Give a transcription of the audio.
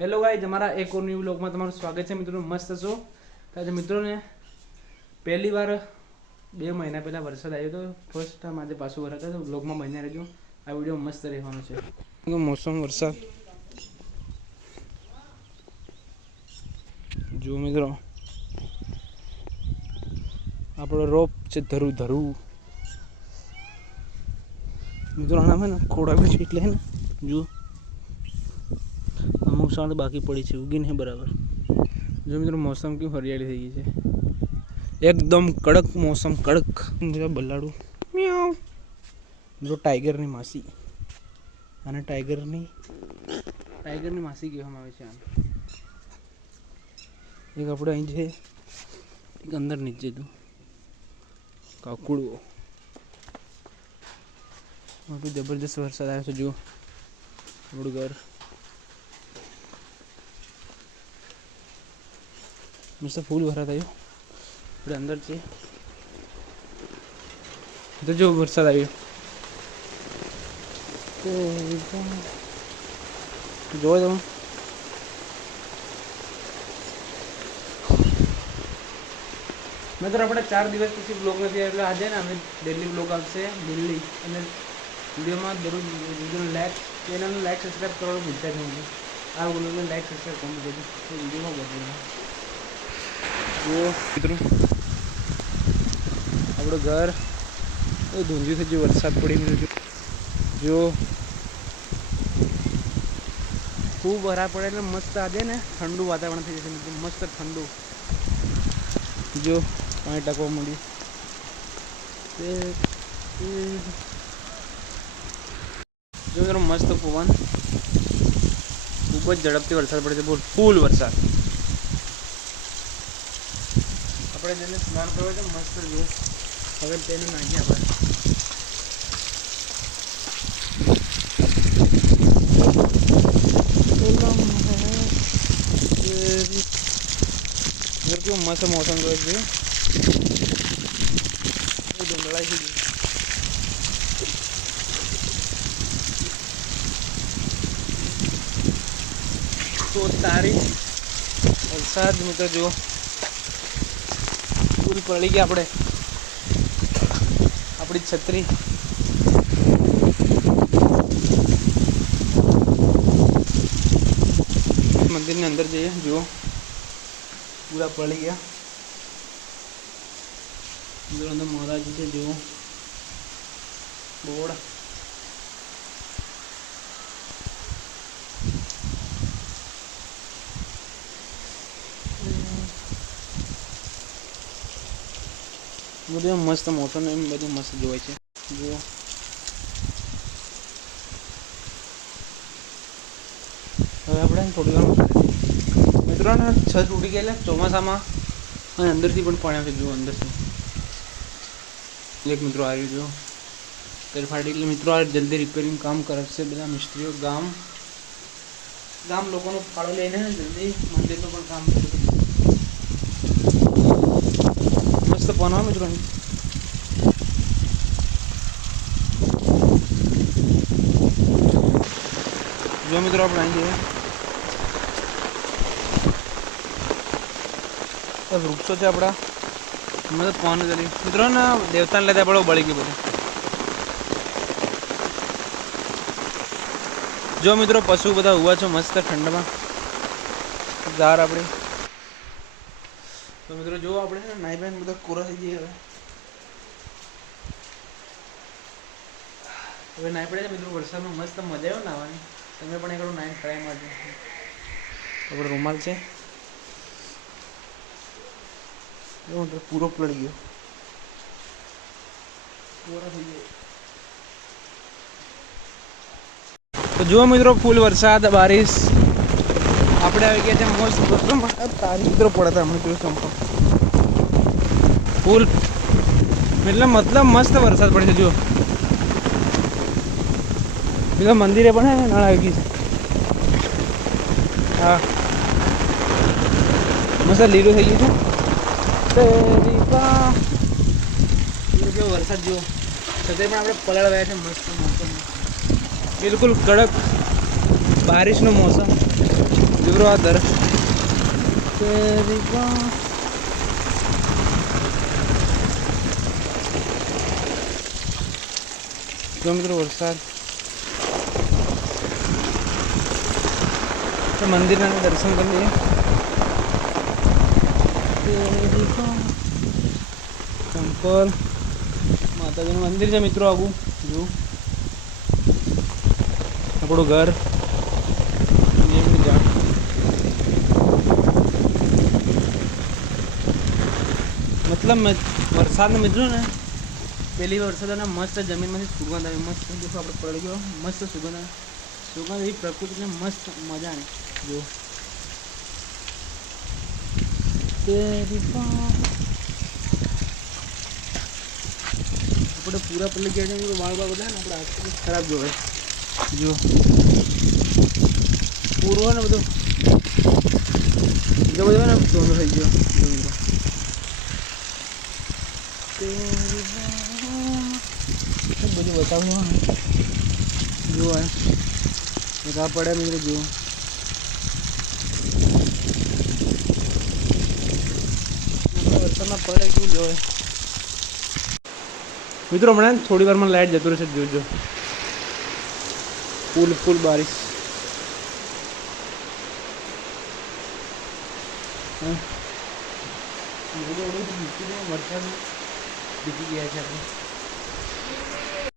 Hello guys, અમારા એક ઓર new વ્લોગમાં તમારું સ્વાગત છે મિત્રો. મસ્ત છો આજે મિત્રોને પહેલી વાર 2 મહિના પહેલાં વરસાદ આવ્યો હતો. ફર્સ્ટ ટાઈમ આજે પાછું વરસાદ હતો. વ્લોગમાં બન્યા રહેજો, આ વિડીયો મસ્ત રહેવાનો છે. મોસમ વરસાદ જો મિત્રો, આપણો રોપ છે ધરું ધરું મિત્રો. આના ને ખોડા બી છે એટલે હે ને જો અમુક સાંજ બાકી પડી છે, ઉગી નહીં બરાબર. જો મિત્રો મોસમ કેવું હરિયાળી થઈ ગઈ છે, એકદમ કડક મોસમ, કડક. બલ્લાડું મ્યાઉ. જો ટાઈગરની માસી, અને ટાઈગરની માસી કહેવામાં આવે છે આને. એક આપણે અહીં છે, એક અંદર નીચે તું કાકુડો. મોટું જબરદસ્ત વરસાદ આવ્યો છે. જો આપણું ઘર મસ્ત ફૂલ ભરા થયું. આપણે અંદર છે તો જો વરસાદ આવ્યો. જોવો તમે મિત્રો, આપણે 4 દિવસ પછી બ્લોગ નથી એટલે આજે ને અમે ડેલી બ્લોગ આવશે દિલ્હી. અને વિડીયોમાં દરરોજ વિડીયોને ચેનલને લાઈક સબસ્ક્રાઈબ કરવાનું ભૂલતા નહીં. આ વ્લોગને લાઈક સબસ્ક્રાઈબ કરવું જોઈએ તો વિડીયોમાં બદલું. જો મિત્રો આપણું ઘર ધૂંધ્યું થઈ ગયું, વરસાદ પડી ગયો. જો ખૂબ ભરા પડે એટલે મસ્ત આજે ને ઠંડુ વાતાવરણ થઈ જશે. મસ્ત ઠંડુ. જો પાણી ટાંકવા મળ્યું. જો મિત્રો મસ્ત પવન, ખૂબ જ ઝડપથી વરસાદ પડે છે. બોલ, ફૂલ વરસાદ. આપણે જેને સ્નાન કરવું છે મસ્ત. જો હવે તેને નાખીએ આપણે. કેવું મસ્ત મોસમ કરે છે. ધૂંધળાઈ થઈ ગઈ તો તારી વરસાદ મિત્રો. જો ફૂલ પડી ગયા. આપણી છત્રી મંદિરની અંદર જઈએ. જુઓ પૂરા પડી ગયા. અંદર મહારાજ છે. જુઓ બોર્ડ. બધું મસ્ત મોસમ એમ બધું મસ્ત જોવાય છે. જુઓ હવે આપણે થોડી વાર મિત્રોને છત તૂટી ગયેલા ચોમાસામાં, અને અંદરથી પણ પાણી આવે. જુઓ અંદરથી એક મિત્રો આવ્યું. જો તરફાટી એટલે મિત્રો આ જલ્દી રિપેરિંગ કામ કરશે બધા મિસ્ત્રીઓ. ગામ લોકોનો ફાળો લઈને જલ્દી મંદિરનું પણ કામ કરે. મસ્ત બનાવો મિત્રો. જો મિત્રો આપણે અહીં જઈએ, વૃક્ષો છે આપણા. મતલબ ફોન કરી મિત્રો ને દેવતાને લેતા પડો બળી ગયું બધું. જો મિત્રો પશુ બધા ઉભા છો મસ્ત ઠંડમાં. ઝાર આપણે તો મિત્રો જો આપણે નાઈ બાઈને બધા કોરા થઈ જઈએ. હવે નાઈ પડે છે મિત્રો. વરસાદમાં મસ્ત મજા આવ્યો નાવાની. તમે પણ એકડો નાઈન ટ્રાય મારજો. આપણો રૂમાલ છે પૂરો પડી ગયો. તો જુઓ મિત્રો ફૂલ વરસાદ, બારિશ. આપણે આવી ગયા છે મસ્ત તારી મિત્રો પડતા હમણાં જોયું સંપર્ક ફૂલ મતલબ મસ્ત વરસાદ પડે છે. જુઓ બીજા મંદિરે પણ હે નાળ આવી ગઈ છે. હા મસ્ત લીલું થઈ ગયું છે. કેવો વરસાદ જુઓ. છતાં પણ આપણે પલળવાયા છે મસ્ત મોસમ, બિલકુલ કડક બારિશનું મોસમ. જો મિત્રો આ દર જો મિત્રો વરસાદ તો મંદિરના દર્શન કરી લઈએ. ટેમ્પલ માતાજીનું મંદિર છે મિત્રો. આવું જો આપણું ઘર મતલબ વરસાદનો મિત્રો ને પહેલી વરસાદ મસ્ત જમીનમાંથી સુગંધ આવી મસ્ત. દેખો આપણે પડી ગયો મસ્ત સુગંધ એવી પ્રકૃતિને મસ્ત મજા આવે. જો આપણે પૂરા પલ્લી ગયા છે વાળ બધા ને આપણે આખું ખરાબ જોવે. જો પૂરું હોય ને બધું બીજો બધો ને ધોનો થઈ ગયો. બધું બતાવ્યું જુઓ બધા પડે મિત્રો. જુઓ વરસાદમાં પડે કેવું જોવે મિત્રો. હમણાં થોડી વારમાં લાઇટ જતું રહેશે. જોજો ફૂલ બારિશ. વરસાદ બીજી ગયા છે આપણે.